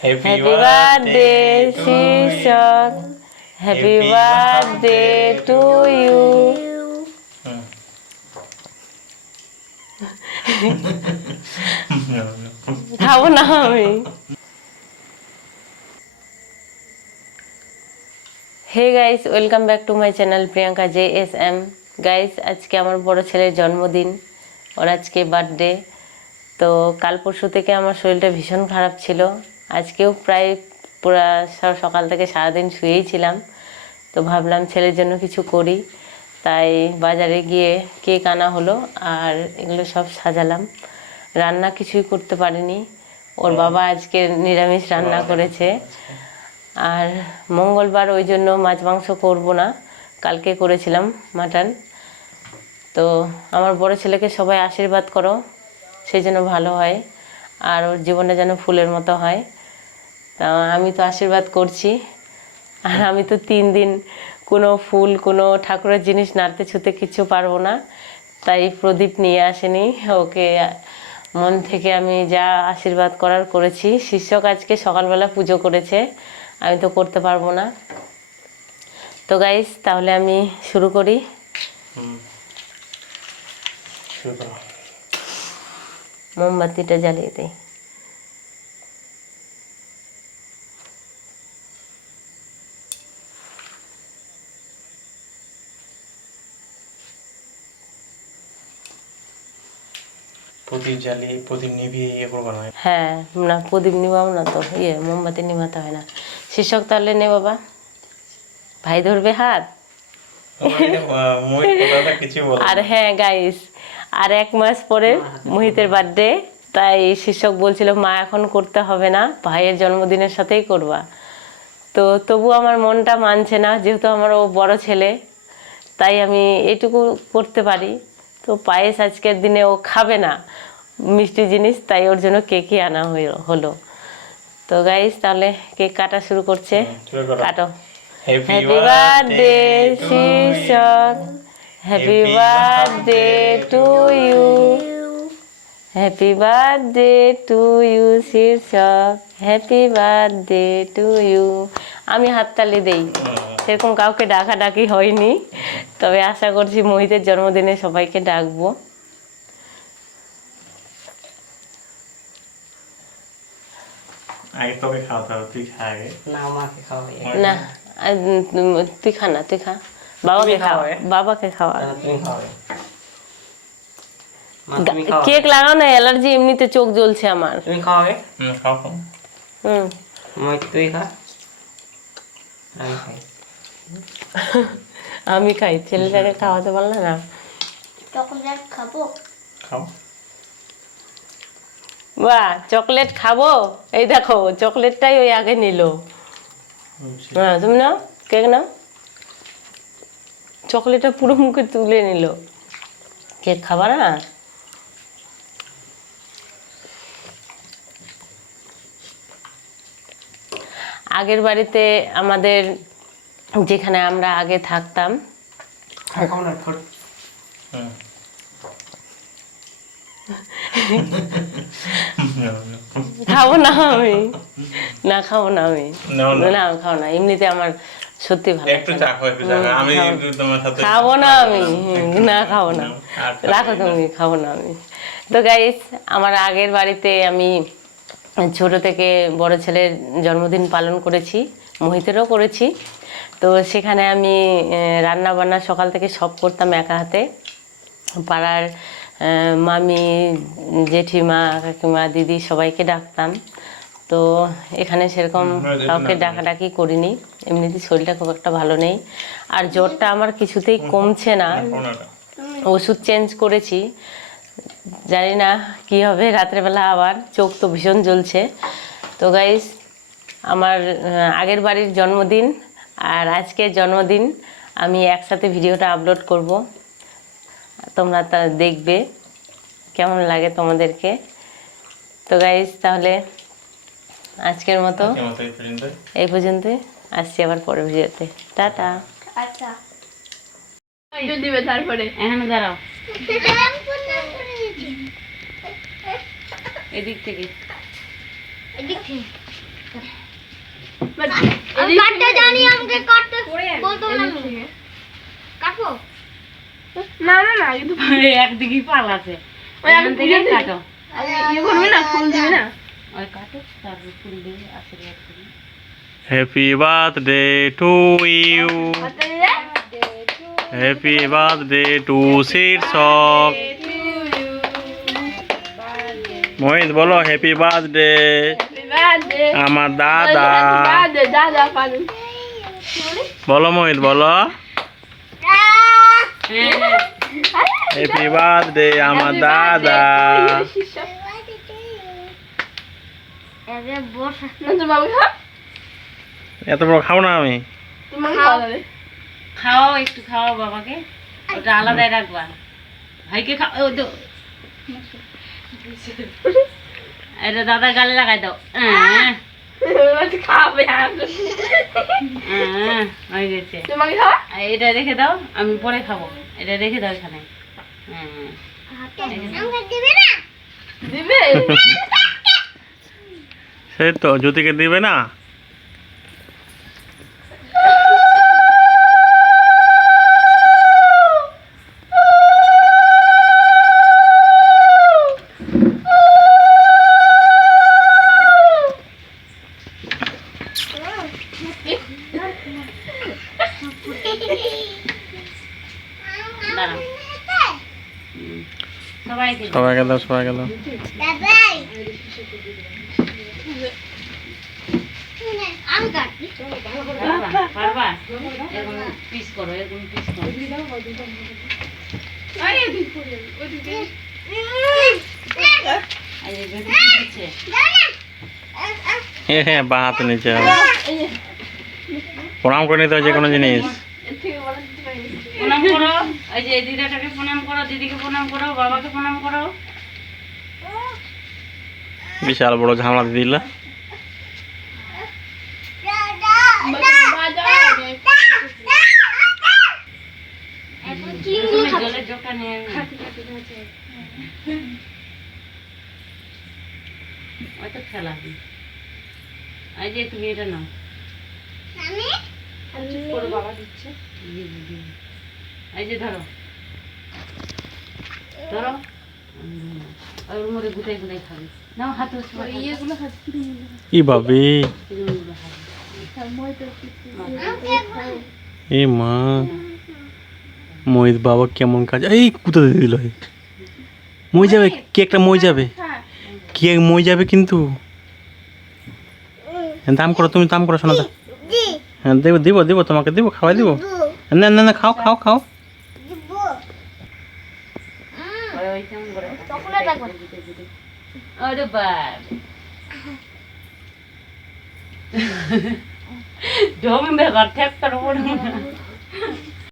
Happy birthday, Shishak. Happy birthday to you. খাবো না আমি। Hey guys, welcome back to my channel Priyanka JSM। Guys, আজকে আমার বড় ছেলের জন্মদিন, ওর আজকে বার্থডে। তো কাল পরশু থেকে আমার শরীরটা ভীষণ খারাপ ছিল। আজকেও প্রায় পুরা সকাল থেকে সারাদিন শুয়েই ছিলাম। তো ভাবলাম ছেলের জন্য কিছু করি, তাই বাজারে গিয়ে কেক আনা হলো আর এগুলো সব সাজালাম। রান্না কিছুই করতে পারিনি, ওর বাবা আজকে নিরামিষ রান্না করেছে। আর মঙ্গলবার, ওই জন্য মাছ মাংস করবো না, কালকে করেছিলাম মাটন। তো আমার বড় ছেলেকে সবাই আশীর্বাদ করো, সেই জন্য ভালো হয় আর ওর জীবনটা যেন ফুলের মতো হয়। তা আমি তো আশীর্বাদ করছি। আর আমি তো 3 দিন কোনো ফুল, কোনো ঠাকুরের জিনিস নাড়তে ছুতে কিছু পারবো না, তাই প্রদীপ নিয়ে আসেনি। ওকে মন থেকে আমি যা আশীর্বাদ করার করেছি। শিক্ষক আজকে সকালবেলা পুজো করেছে, আমি তো করতে পারবো না। তো গাইস, তাহলে আমি শুরু করি। মোমবাতিটা জ্বালিয়ে দিই। প্রদীপ জ্বালিয়ে প্রদীপ নিভিয়ে ইয়ে করবো না? হ্যাঁ, না প্রদীপ নিবাও না তো, মোমবাতি নিভাতে হয় না। শিক্ষক তাহলে নে বাবা, ভাই ধরবে হাত। আর হ্যাঁ গাইস, আর 1 মাস পরে মোহিতের বার্থডে, তাই শিক্ষক বলছিল মা এখন করতে হবে না, ভাইয়ের জন্মদিনের সাথেই করবা। তো তবু আমার মনটা মানছে না, যেহেতু আমার ও বড় ছেলে, তাই আমি এটুকু করতে পারি। তো পায়েস আজকের দিনে ও খাবে না মিষ্টি জিনিস, তাই ওর জন্য কেকই আনা হলো। তো গাইস, তাহলে কেক কাটা শুরু করছে, কাটো। হ্যাপি বার্থডে শিশক, happy birthday to you, happy birthday to you শিশক, হ্যাপি বার্থডে টু ইউ। আমি হাততালি দেই, সেরকম কাউকে ডাকাডাকি হয়নি, তবে আশা করছি মোহিতের জন্মদিনে সবাইকে ডাকবো। আগে তোকে খাওয়াতে হবে, তুই খা আগে। না, আমাকে খাওয়াই না, তুই খা না, তুই খা। বাবাকে খাওয়া, বাবাকে খাওয়া। তুমি খাওয়াই। কেক লাগাও না, অ্যালার্জি, এমনিতে চোখ জ্বলছে আমার। তুমি খাওয়াবে? খাও। তুই খা, আমি খাই। আমি খাই, ছেলেটাকে খাওয়াতে পারলে না। চকলেট খাবো? খাও। বাহ, চকলেট খাবো? এই দেখো, চকলেটটাই ওই আগে নিল। হ্যাঁ, তুমি নাও, কেক নাও। চকলেটটা পুরো মুখে তুলে নিল। কেক খাবা না? আগের বাড়িতে আমাদের, যেখানে আমরা আগে থাকতাম, খাবো না আমি, না খাবো না আমি, না খাবো না, এমনিতে আমার সত্যি ভালো, খাবো না আমি, না খাবো না, রাখো তুমি, খাবো না আমি। তো গাইস, আমার আগের বাড়িতে আমি ছোট থেকে বড় ছেলের জন্মদিন পালন করেছি, মোহিতেরও করেছি। তো সেখানে আমি রান্না বান্না সকাল থেকে সব করতাম একা হাতে। পাড়ার মামি, জেঠিমা, কাকিমা, দিদি সবাইকে ডাকতাম। তো এখানে সেরকম কাউকে ডাকাডাকি করিনি, এমনিতে শরীরটা খুব একটা ভালো নেই। আর জ্বরটা আমার কিছুতেই কমছে না, ওষুধ চেঞ্জ করেছি, জানি না কি হবে রাত্রেবেলা, আবার চোখ তো ভীষণ জ্বলছে। তো গাইস, আমার আগের বাড়ির জন্মদিন আর আজকের জন্মদিন আমি একসাথে ভিডিওটা আপলোড করব, তোমরা তা দেখবে কেমন লাগে তোমাদেরকে। তো গাইস, তাহলে আজকের মতো এই পর্যন্তই, আসছি আবার পরের ভিডিওতে, টাটা। আচ্ছা, দিবে তারপরে এখানে দাঁড়াও, এদিক থেকে। আমি কাটতে জানি, আমাকে কাটতে বলতো না আমি। কাটবো? না না না কিন্তু একদিকেই পাল আছে, ওই এখান থেকে কাটো। আমি ইয়ে করবি না, ফুল দিবি না। ওই কাটো, তারপর ফুল দিয়ে আশীর্বাদ করি। হ্যাপি বার্থডে টু ইউ, হাতে দিয়ে হ্যাপি বার্থডে টু শীর্ষক। মহিত বলো হ্যাপি বার্থডে হ্যাপি বার্থডে আমার দাদা। দাদা পালু বলো মহিত বলো হ্যাপি বার্থডে আমার দাদা। আরে বস। না তো বাবু খা, এত বড় খাও না আমি। তোমাকে খাওয়া যাবে। খাওয়াও, একটু খাওয়াও বাবাকে, ওটা আলাদাই রাখবা। ভাইকে খাও, ও তো এটা দাদার গালে লাগাই দাও। খাবে হয়ে গেছে। তোমাকে খাওয়া আর এটা রেখে দাও, আমি পরে খাবো। এটা রেখে দাও এখানে। আমাকে দিবি না? দিবে। সেই তো জ্যোতিকে দিবে না। দাঁড়াও। সবাইকে দাও। সবাইকে দাও, সবাইকে দাও। দাদাই আমি কাটবি। পারবা? পারবা? এরকম পিস করো, এরকম পিস করো। এই যে বেগুন কি দিচ্ছে? হ্যাঁ বা হাতে নিচে হবে। প্রণাম করে নিতে হয় যে কোনো জিনিস। প্রণাম করো, এই যে দিদাটাকে প্রণাম করো, দিদিকে প্রণাম করো, বাবাকে প্রণাম করো। বিশাল বড় ঝামেলা দিয়ে দিল। তুমি জলের জগটা নিয়ে ওই তো খেলা। এই যে তুমি এটা নাও। এই যে ধরো, ধরো, ওর মধ্যে গুটাই গুটাই খাবে। নাও হাতে ইয়েগুলো ই ভাবি, এ মা, মহিত বাবা কেমন কাজ। এই কোথা দিয়ে দিল? মই যাবে, কেকটা মই যাবে, কেক মই যাবে কিন্তু। দাম করো, তুমি দাম করো, শোনা দাও। হ্যাঁ দেব, দিব দিব, তোমাকে দিব, খাওয়াই দিব। না না না, খাও খাও খাও। আরে বাপ, ঢং দেখো, ঠেক করো।